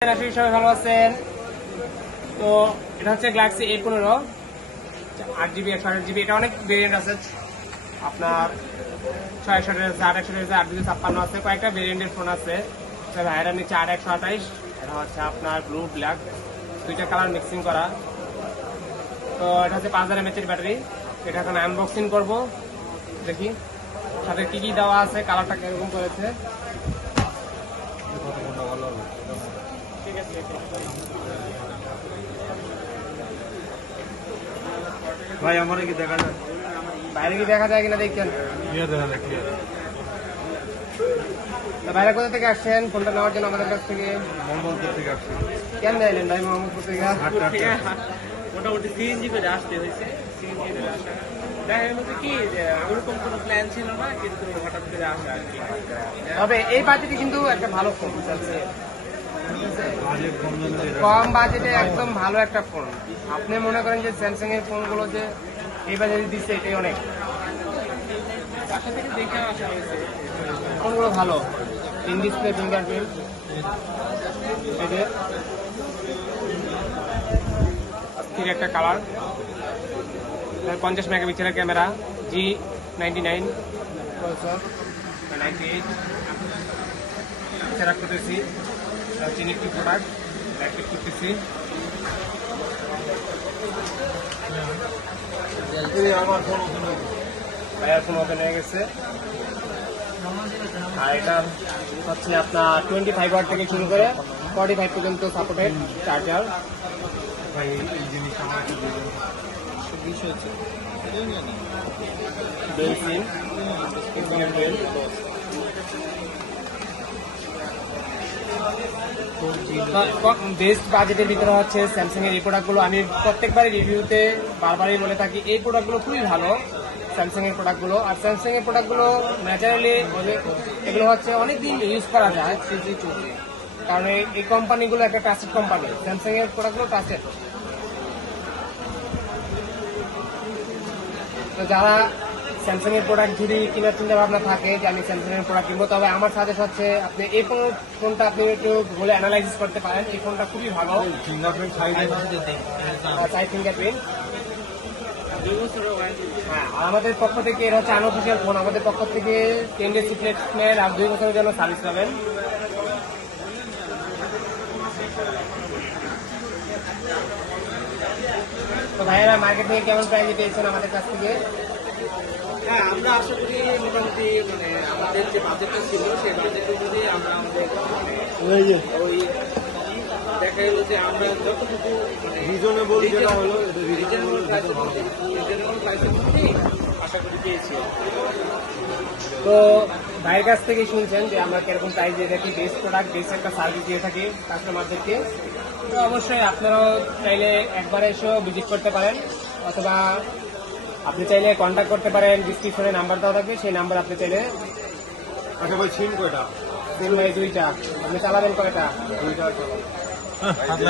সবাই ভালো আছেন। তো এটা হচ্ছে গ্যালাক্সি A15 8GB 128GB। এটা অনেক ভেরিয়েন্ট আছে, আপনার 628 828 856 আছে, কয়েকটা ভেরিয়েন্টের ফোন আছে। ভাইয়ের নিচে 8128, এটা হচ্ছে আপনার ব্লু ব্ল্যাক, দুইটা কালার মিক্সিং করা। তো এটা হচ্ছে 5000 mAh ব্যাটারি। এটা এখন আনবক্সিং করবো, দেখি সাথে কি কি দেওয়া আছে, কালারটা কিরকম করেছে। ঠিক আছে, ভাই আমার কি দেখা যায়? বাইরে কি দেখা যায় কিনা দেখছেন? বাইরে কোথা থেকে আসছেন ফোনটা নেওয়ার জন্য আমাদের কাছ থেকে? মোহাম্মদপুর থেকে আসছি। কেন যাইলেন ভাই মোহাম্মদপুর থেকে? মোটামুটি সিএনজি করে আসতে হয়েছে। সিএনজি করে আসা দেখা গেল কি যে ওরকম কোনো প্ল্যান ছিল না, কিন্তু হঠাৎ করে আসা আর কি। তবে এই বাজেটে কিন্তু একটা ভালো ফোন চলছে, কম বাজেটে একদম ভালো একটা ফোন। আপনি মনে করেন যে স্যামসাং এর ফোনগুলো যে এই বাজেটে দিচ্ছে, এটাই অনেক। বাসা থেকে দেখে আসা হয়েছে। ফোনগুলো ভালো, ইন ডিসপ্লে ফিঙ্গারপ্রিন্ট, এদের ঠিক একটা কালার, 50 মেগাপিক্সেলের ক্যামেরা, G99 প্রসেসর, 98 সেরা করতেছি। চিনিকটি প্রোডাক্ট ব্যাকটেক করতেছি। আমার ফোন ভাইয়ার ফোন ওপেন হয়ে গেছে। আর এটা হচ্ছে আপনার 25 ওয়াট থেকে শুরু করে 45 পর্যন্ত সাপোর্টেড চার্জার। ভাই এই জিনিস আমার বিষয় হচ্ছে বেলসিন বেস্ট বাজেটের ভিতরে হচ্ছে স্যামসাং এর এই প্রোডাক্টগুলো। আমি প্রত্যেকবারই রিভিউতে বারবারই বলে থাকি, এই প্রোডাক্টগুলো খুবই ভালো স্যামসাং এর প্রোডাক্টগুলো। আর স্যামসাং এর প্রোডাক্টগুলো ন্যাচারালি এগুলো হচ্ছে অনেকদিন ইউজ করা যায়, সিজি চলবে। কারণ এই কোম্পানিগুলো একটা ট্রাস্টেড কোম্পানি, স্যামসাং এর প্রোডাক্টগুলো ট্রাস্টেড। তো যারা স্যামসাং এর প্রোডাক্ট যদি কেনার চিন্তা ভাবনা থাকে যে আমি স্যামসাং এর প্রোডাক্ট কিনবো, তবে আমার সাজেস্ট হচ্ছে আপনি এই ফোনটা আপনি একটু বলে অ্যানালাইসিস করতে পারেন। এই ফোনটা খুবই ভালো, ফিঙ্গারপ্রিন্ট সাইডে চাই ফিঙ্গারপ্রিন্ট। হ্যাঁ, আর আমাদের পক্ষ থেকে এটা হচ্ছে আনঅফিসিয়াল ফোন, আমাদের পক্ষ থেকে 10 ডেজ রিপ্লেসমেন্ট আর 2 বছরের জন্য সার্ভিস পাবেন। তো ভাইয়েরা মার্কেট থেকে কেমন প্রাইসে পেয়েছেন আমাদের কাছ থেকে? হ্যাঁ, আমরা আশা করি মোটামুটি মানে আমাদের যে বাজেটটা ছিল সেই বাজেটের মধ্যে আমরা আমাদের ওই দেখা গেল যে আমরা যতটুকু মানে রিজনেবল যেটা হলো রিজনেবল প্রাইসের মধ্যেই আশা করি পেয়েছি। তো ভাইয়ের কাছ থেকে শুনছেন যে আমরা কিরকম প্রাইস দিয়ে থাকি, বেস্ট প্রোডাক্ট, বেস্ট একটা সার্ভিস দিয়ে থাকি কাস্টমারদেরকে। তো অবশ্যই আপনারাও চাইলে একবার এসেও ভিজিট করতে পারেন, অথবা আপনি চাইলে কন্ট্যাক্ট করতে পারেন। ডিসক্রিপশনে নাম্বার দেওয়া থাকবে, সেই নাম্বার আপনি চাইলে। আচ্ছা ভাই সিম কয়টা? দিন ভাই 2টা, আপনি চালাবেন কয়টা? 2টা